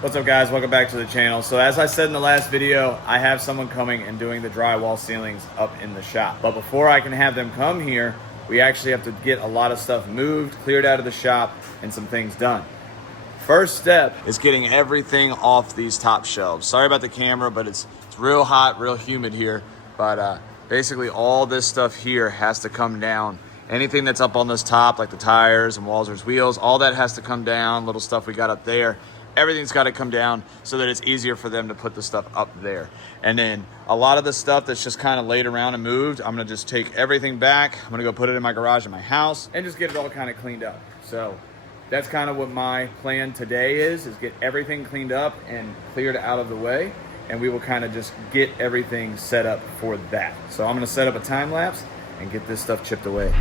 What's up, guys? Welcome back to the channel. So as I said in the last video, I have someone coming and doing the drywall ceilings up in the shop. But before I can have them come here, we actually have to get a lot of stuff moved, cleared out of the shop, and some things done. First step is getting everything off these top shelves. Sorry about the camera, but it's real hot, real humid here. But basically all this stuff here has to come down. Anything that's up on this top, like the tires and Walzer's wheels, all that has to come down. Little stuff we got up there. Everything's got to come down so that it's easier for them to put the stuff up there. And then a lot of the stuff that's just kind of laid around and moved, I'm going to just take everything back. I'm going to go put it in my garage in my house and just get it all kind of cleaned up. So that's kind of what my plan today is get everything cleaned up and cleared out of the way. And we will kind of just get everything set up for that. So I'm going to set up a time lapse and get this stuff chipped away.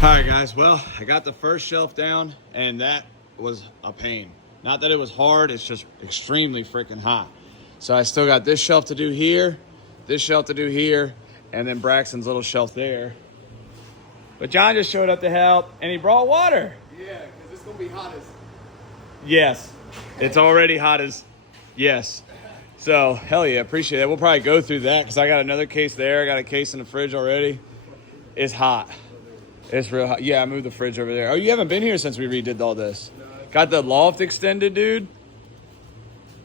All right, guys, well, I got the first shelf down and that was a pain. Not that it was hard, it's just extremely freaking hot. So I still got this shelf to do here, this shelf to do here, and then Braxton's little shelf there. But John just showed up to help and he brought water. Yeah, because it's gonna be hot as... Yes, it's already hot as, yes. So, hell yeah, appreciate it. We'll probably go through that because I got another case there. I got a case in the fridge already. It's hot. It's real hot. Yeah, I moved the fridge over there. Oh, you haven't been here since we redid all this. Got the loft extended, dude.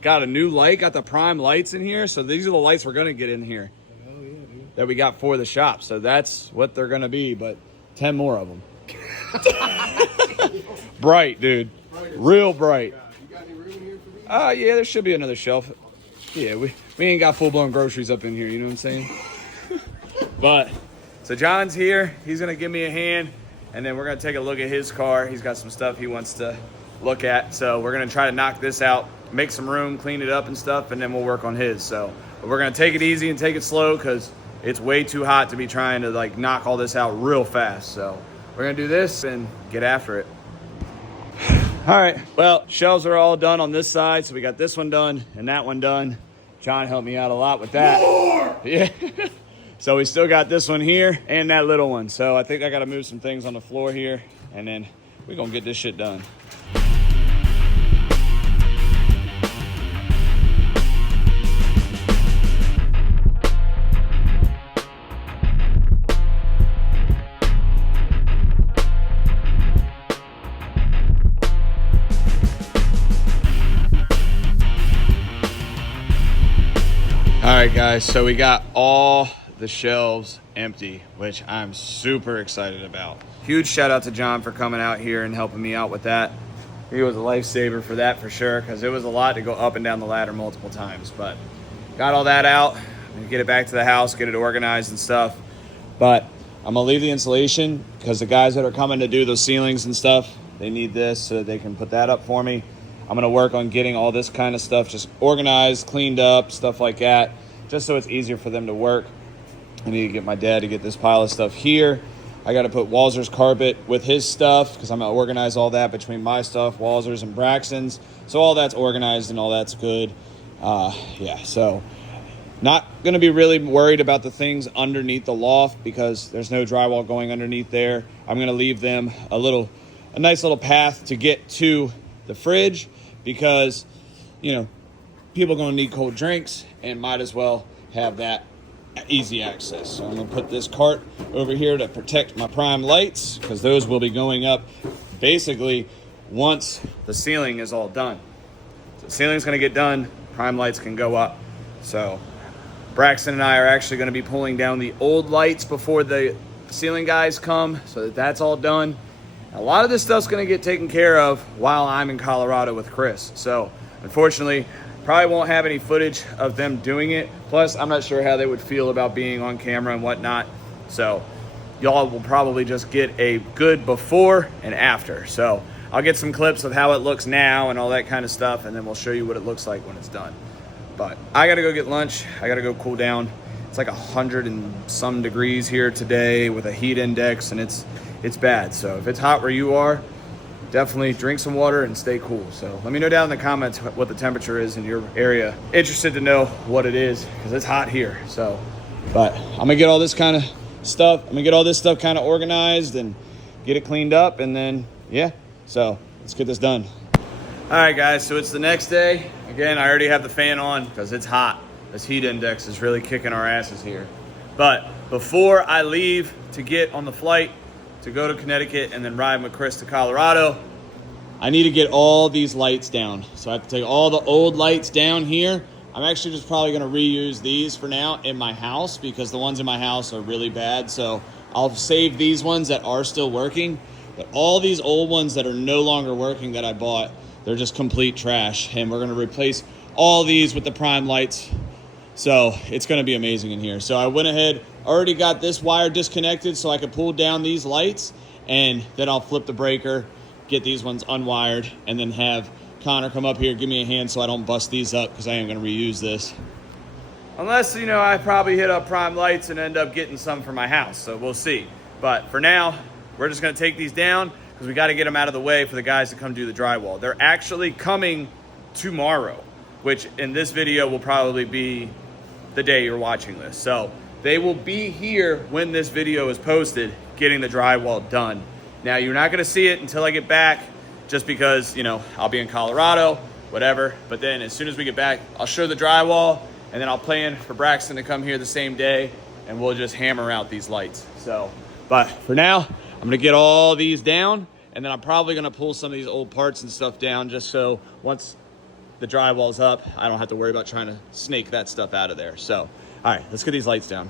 Got a new light. Got the prime lights in here. So these are the lights we're going to get in here. Oh, yeah, dude. That we got for the shop. So that's what they're going to be, but 10 more of them. Bright, dude. Real bright. You got any room here for me? Yeah, there should be another shelf. Yeah, we ain't got full-blown groceries up in here. You know what I'm saying? But... so John's here, he's gonna give me a hand, and then we're gonna take a look at his car. He's got some stuff he wants to look at. So we're gonna try to knock this out, make some room, clean it up and stuff, and then we'll work on his. So but we're gonna take it easy and take it slow because it's way too hot to be trying to like knock all this out real fast. So we're gonna do this and get after it. All right, well, shelves are all done on this side. So we got this one done and that one done. John helped me out a lot with that. More! Yeah. So we still got this one here and that little one. So I think I got to move some things on the floor here and then we're going to get this shit done. All right, guys, so we got all the shelves empty, which I'm super excited about. Huge shout out to John for coming out here and helping me out with that. He was a lifesaver for that for sure, because it was a lot to go up and down the ladder multiple times. But got all that out and get it back to the house, get it organized and stuff. But I'm gonna leave the insulation because the guys that are coming to do those ceilings and stuff, they need this so that they can put that up for me. I'm gonna work on getting all this kind of stuff just organized, cleaned up, stuff like that, just so it's easier for them to work. I need to get my dad to get this pile of stuff here. I got to put Walzer's carpet with his stuff because I'm going to organize all that between my stuff, Walzer's and Braxton's. So all that's organized and all that's good. Yeah, so not going to be really worried about the things underneath the loft because there's no drywall going underneath there. I'm going to leave them a nice little path to get to the fridge because, you know, people are going to need cold drinks and might as well have that easy access. So I'm going to put this cart over here to protect my prime lights because those will be going up basically once the ceiling is all done. So the ceiling's going to get done, prime lights can go up. So Braxton and I are actually going to be pulling down the old lights before the ceiling guys come so that that's all done. A lot of this stuff's going to get taken care of while I'm in Colorado with Chris. So unfortunately, probably won't have any footage of them doing it. Plus, I'm not sure how they would feel about being on camera and whatnot. So y'all will probably just get a good before and after. So I'll get some clips of how it looks now and all that kind of stuff, and then we'll show you what it looks like when it's done. But I gotta go get lunch. I gotta go cool down. It's like 100 and some degrees here today with a heat index, and it's bad. So if it's hot where you are, definitely drink some water and stay cool. So let me know down in the comments what the temperature is in your area. Interested to know what it is, because it's hot here. So, but I'm gonna get all this kind of stuff. I'm gonna get all this stuff kind of organized and get it cleaned up, and then yeah. So let's get this done. All right, guys. So it's the next day. Again, I already have the fan on because it's hot. This heat index is really kicking our asses here. But before I leave to get on the flight to go to Connecticut and then ride with Chris to Colorado, I need to get all these lights down. So I have to take all the old lights down here. I'm actually just probably gonna reuse these for now in my house because the ones in my house are really bad. So I'll save these ones that are still working, but all these old ones that are no longer working that I bought, they're just complete trash. And we're gonna replace all these with the prime lights. So it's gonna be amazing in here. So I went ahead, already got this wire disconnected so I could pull down these lights, and then I'll flip the breaker, get these ones unwired, and then have Connor come up here, give me a hand so I don't bust these up, because I am gonna reuse this. Unless, you know, I probably hit up prime lights and end up getting some for my house, so we'll see. But for now, we're just gonna take these down because we gotta get them out of the way for the guys to come do the drywall. They're actually coming tomorrow, which in this video will probably be the day you're watching this. So they will be here when this video is posted, getting the drywall done. Now, you're not gonna see it until I get back, just because, you know, I'll be in Colorado, whatever. But then as soon as we get back, I'll show the drywall, and then I'll plan for Braxton to come here the same day, and we'll just hammer out these lights. So, but for now, I'm gonna get all these down, and then I'm probably gonna pull some of these old parts and stuff down, just so once the drywall's up, I don't have to worry about trying to snake that stuff out of there. So, all right, let's get these lights down.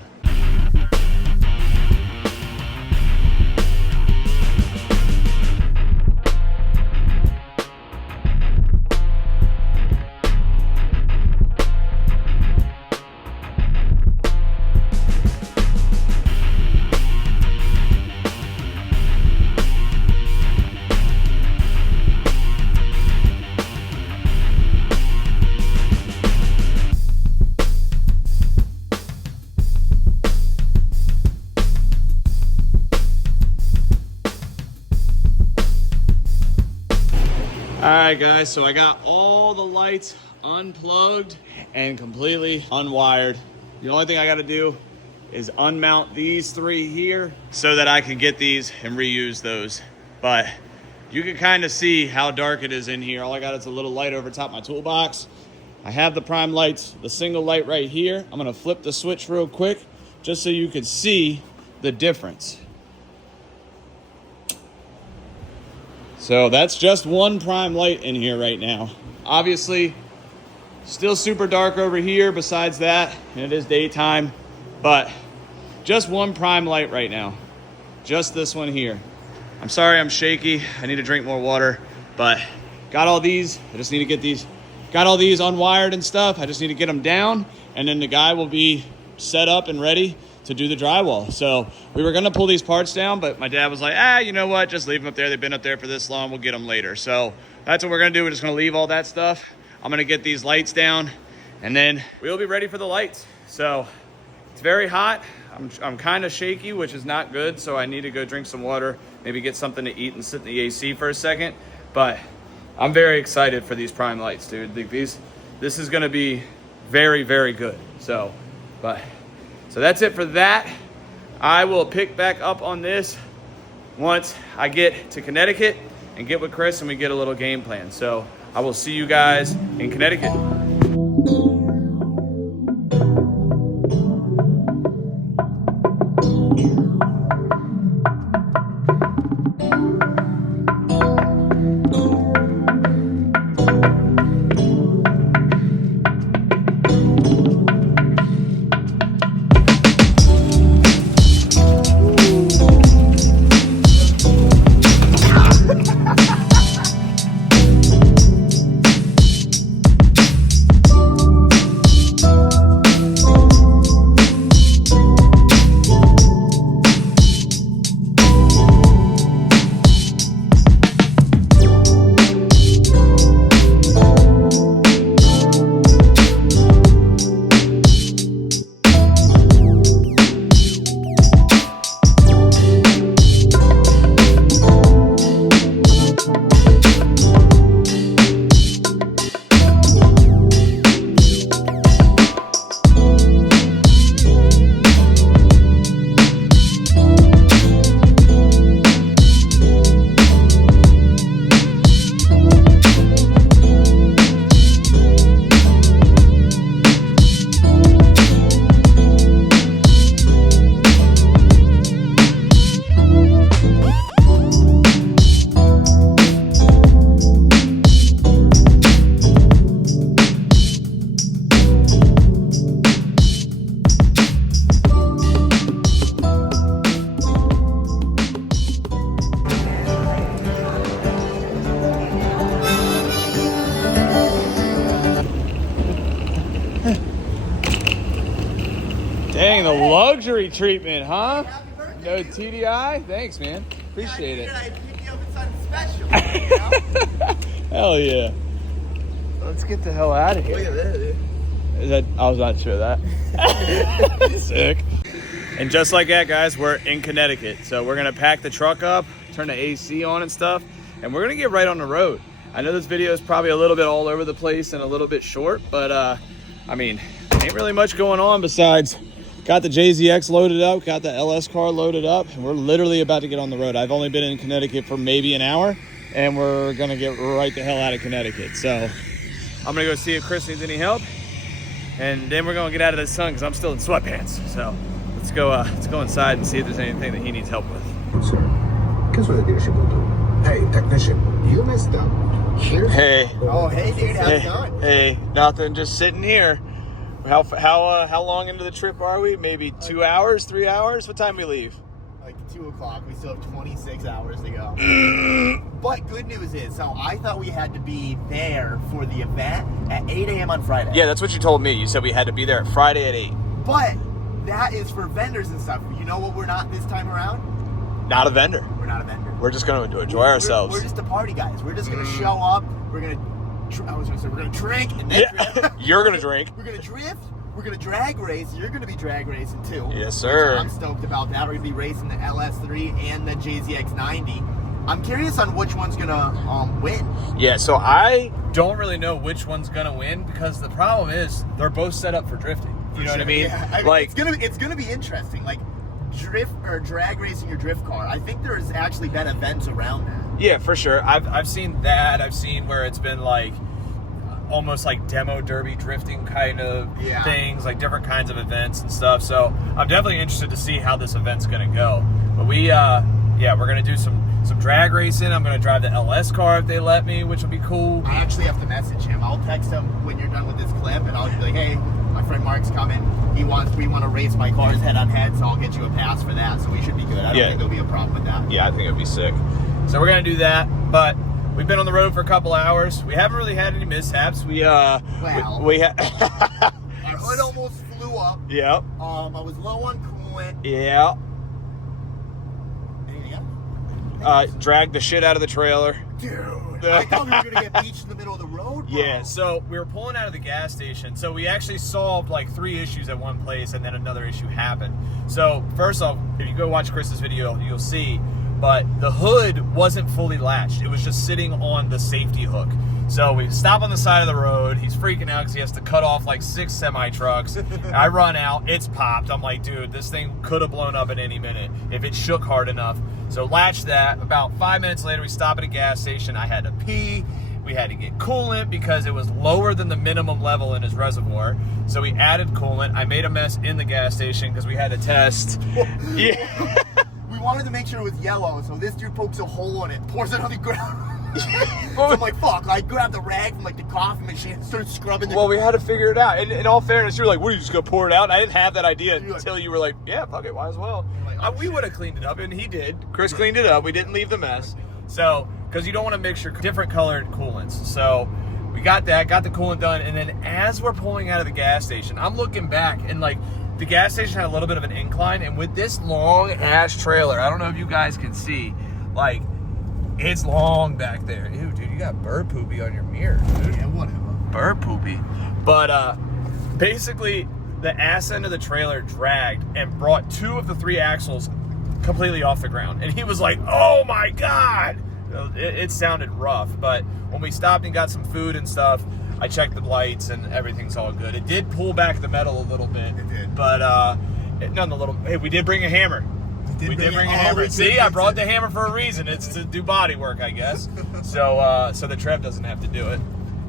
All right, guys, so I got all the lights unplugged and completely unwired. The only thing I gotta do is unmount these three here so that I can get these and reuse those. But you can kind of see how dark it is in here. All I got is a little light over top my toolbox. I have the prime lights, the single light right here. I'm gonna flip the switch real quick just so you can see the difference. So that's just one prime light in here right now. Obviously, still super dark over here besides that, and it is daytime, but just one prime light right now. Just this one here. I'm sorry I'm shaky. I need to drink more water, but got all these. I just need to get these, got all these unwired and stuff. I just need to get them down, and then the guy will be set up and ready to do the drywall. So we were gonna pull these parts down, but my dad was like, you know what? Just leave them up there. They've been up there for this long. We'll get them later. So that's what we're gonna do. We're just gonna leave all that stuff. I'm gonna get these lights down, and then we'll be ready for the lights. So it's very hot. I'm kind of shaky, which is not good. So I need to go drink some water, maybe get something to eat and sit in the AC for a second. But I'm very excited for these prime lights, dude. This is gonna be very, very good. So that's it for that. I will pick back up on this once I get to Connecticut and get with Chris and we get a little game plan. So I will see you guys in Connecticut. luxury treatment, huh? Happy birthday, No dude. TDI? Thanks, man. Appreciate it. I picked you up with something special. You know? Hell yeah. Let's get the hell out of Look here. at this, dude. Is that? I was not sure of that. Sick. And just like that, guys, we're in Connecticut. So we're gonna pack the truck up, turn the AC on and stuff, and we're gonna get right on the road. I know this video is probably a little bit all over the place and a little bit short, but I mean, ain't really much going on besides got the JZX loaded up, got the LS car loaded up, and we're literally about to get on the road. I've only been in Connecticut for maybe an hour, and we're gonna get right the hell out of Connecticut. So I'm gonna go see if Chris needs any help, and then we're gonna get out of the sun because I'm still in sweatpants. So let's go inside and see if there's anything that he needs help with. Sir, guess what the dealership will do? Hey, technician, you messed up. Here's Hey. Oh, hey, dude. How's it going? Hey, nothing. Just sitting here. How long into the trip are we? Maybe 2 hours, 3 hours? What time we leave? Like 2 o'clock. We still have 26 hours to go. But good news is, so I thought we had to be there for the event at 8 a.m. on Friday. Yeah, that's what you told me. You said we had to be there Friday at 8. But that is for vendors and stuff. You know what we're not this time around? Not a vendor. We're not a vendor. We're just going to enjoy ourselves. We're just the party guys. We're just going to show up. We're going to, I was going to say, we're going to drink and then drift. You're going to drink. We're going to drift. We're going to drag race. You're going to be drag racing too. Yes, sir. I'm stoked about that. We're going to be racing the LS3 and the JZX90. I'm curious on which one's going to win. Yeah, so I don't really know which one's going to win because the problem is they're both set up for drifting. You know what I mean? Yeah, like, it's gonna be interesting. Like drift or drag racing your drift car. I think there's actually been events around that. yeah, for sure. I've seen that. I've seen where it's been like almost like demo derby drifting kind of things, like different kinds of events and stuff. So I'm definitely interested to see how this event's gonna go. But we're gonna do some drag racing. I'm gonna drive the LS car if they let me, which will be cool. I actually have to message him. I'll text him when you're done with this clip, and I'll be like, hey, my friend Mark's coming. We want to race my cars head on head, so I'll get you a pass for that. So we should be good. I don't think there'll be a problem with that. Yeah, I think it'd be sick. So we're gonna do that, but we've been on the road for a couple hours. We haven't really had any mishaps. We had Our hood almost flew up. Yep. I was low on coolant. Yeah. Anything else? Dragged the shit out of the trailer. Dude, I thought we were gonna get beached in the middle of the road, bro. Yeah, so we were pulling out of the gas station. So we actually solved like 3 issues at one place, and then another issue happened. So first off, if you go watch Chris's video, you'll see, but the hood wasn't fully latched. It was just sitting on the safety hook. So we stop on the side of the road. He's freaking out because he has to cut off like 6 semi-trucks. I run out. It's popped. I'm like, dude, this thing could have blown up at any minute if it shook hard enough. So latch that. About 5 minutes later, we stop at a gas station. I had to pee. We had to get coolant because it was lower than the minimum level in his reservoir. So we added coolant. I made a mess in the gas station because we had to test. Yeah. We wanted to make sure it was yellow, so this dude pokes a hole in it, pours it on the ground. So I'm like, fuck. I grabbed the rag from like the coffee machine and started scrubbing the Well, we had to figure it out. In all fairness, you were like, what, are you just going to pour it out? And I didn't have that idea until you were like, yeah, fuck it, might as well. Like, We would have cleaned it up, and he did. Chris cleaned it up. We didn't leave the mess. So, because you don't want to mix your different colored coolants. So, we got that, got the coolant done, and then as we're pulling out of the gas station, I'm looking back, and like, the gas station had a little bit of an incline, and with this long-ass trailer, I don't know if you guys can see, like, it's long back there. Ew, dude, you got bird poopy on your mirror, dude. Yeah, whatever. Bird poopy. But basically the ass end of the trailer dragged and brought 2 of the 3 axles completely off the ground, and he was like, oh my god. It sounded rough, but when we stopped and got some food and stuff, I checked the lights and everything's all good. It did pull back the metal a little bit. It did. But hey, we did bring a hammer. We did bring a hammer. See, I brought the hammer for a reason. It's to do body work, I guess. So the Trev doesn't have to do it.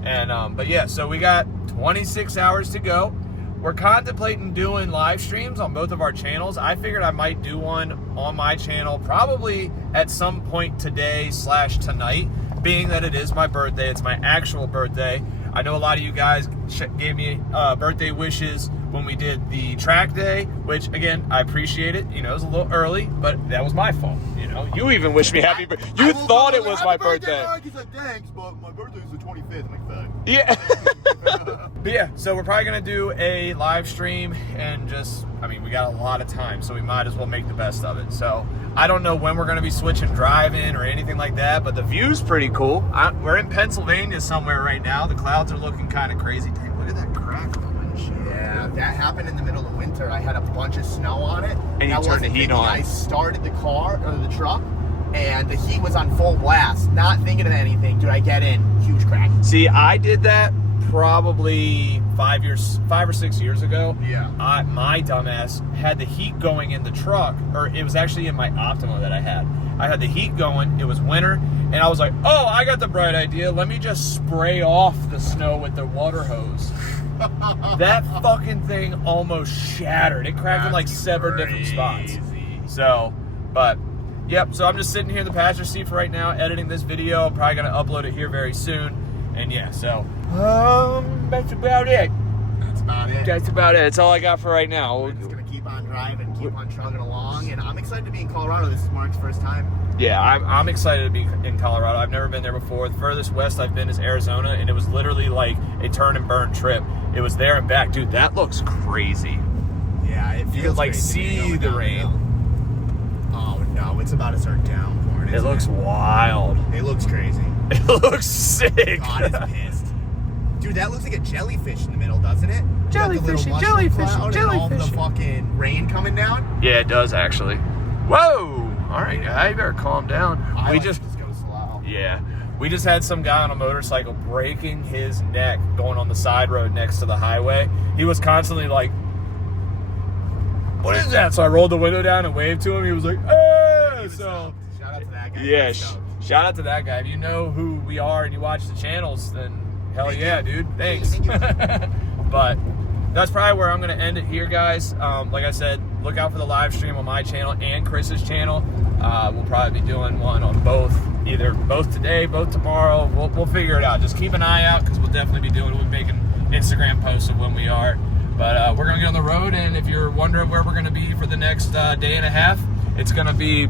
And but yeah, so we got 26 hours to go. We're contemplating doing live streams on both of our channels. I figured I might do one on my channel probably at some point today/tonight, being that it is my birthday. It's my actual birthday. I know a lot of you guys gave me birthday wishes when we did the track day, which again, I appreciate it. You know, it was a little early, but that was my fault. You know, you even wished me happy birthday. You thought it was my birthday. He's like, thanks, but my birthday's the 25th. I'm like, fuck. Yeah. But yeah, so we're probably going to do a live stream and just, I mean, we got a lot of time, so we might as well make the best of it. So I don't know when we're going to be switching drive-in or anything like that, but the view's pretty cool. We're in Pennsylvania somewhere right now. The clouds are looking kind of crazy. Dang, look at that crack on the windshield. Yeah, that happened in the middle of winter. I had a bunch of snow on it. And you turned the heat on. I started the car, or the truck, and the heat was on full blast. Not thinking of anything. Dude, I get in, huge crack. See, I did that probably 5 or 6 years ago. Yeah. My dumbass had the heat going in the truck, or it was actually in my Optima that I had. I had the heat going, it was winter, and I was like, oh, I got the bright idea. Let me just spray off the snow with the water hose. That fucking thing almost shattered. It cracked in like 7 different spots. So, but, yep, so I'm just sitting here in the passenger seat for right now, editing this video. I'm probably going to upload it here very soon. And yeah, so, that's about it. That's about it. That's about it. That's all I got for right now. We're just going to keep on driving, keep on chugging along, and I'm excited to be in Colorado. This is Mark's first time. Yeah, I'm excited to be in Colorado. I've never been there before. The furthest west I've been is Arizona, and it was literally like a turn and burn trip. It was there and back. Dude, that looks crazy. Yeah, it feels You could like crazy see the rain. Oh no, it's about to start downpouring. It looks wild. It looks crazy. It looks sick. God is pissed. Dude, that looks like a jellyfish in the middle, doesn't it? Jellyfish, And all the fucking rain coming down. Yeah, it does actually. Whoa! All right, guy, you better calm down. I just go slow. Yeah, we just had some guy on a motorcycle breaking his neck going on the side road next to the highway. He was constantly like, "What is that?" So I rolled the window down and waved to him. He was like, "Hey!" So shout out to that guy. yeah, shout out to that guy. If you know who we are and you watch the channels, then hell yeah, dude. Thanks. But that's probably where I'm going to end it here, guys. Like I said, look out for the live stream on my channel and Chris's channel. We'll probably be doing one on both, either both today, both tomorrow. We'll figure it out. Just keep an eye out because we'll definitely be doing it. We'll be making Instagram posts of when we are. But we're going to get on the road, and if you're wondering where we're going to be for the next day and a half, it's going to be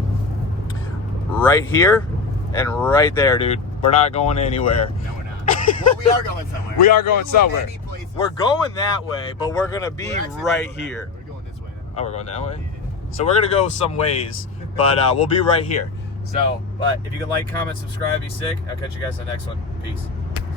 right here and right there, dude. We're not going anywhere. No, we're not. Well, we are going somewhere. We are going somewhere. We're going that way, but we're going to be right here. We're going this way now. Oh, we're going that way? So we're going to go some ways, but we'll be right here. So, but if you can like, comment, subscribe, be sick. I'll catch you guys in the next one. Peace.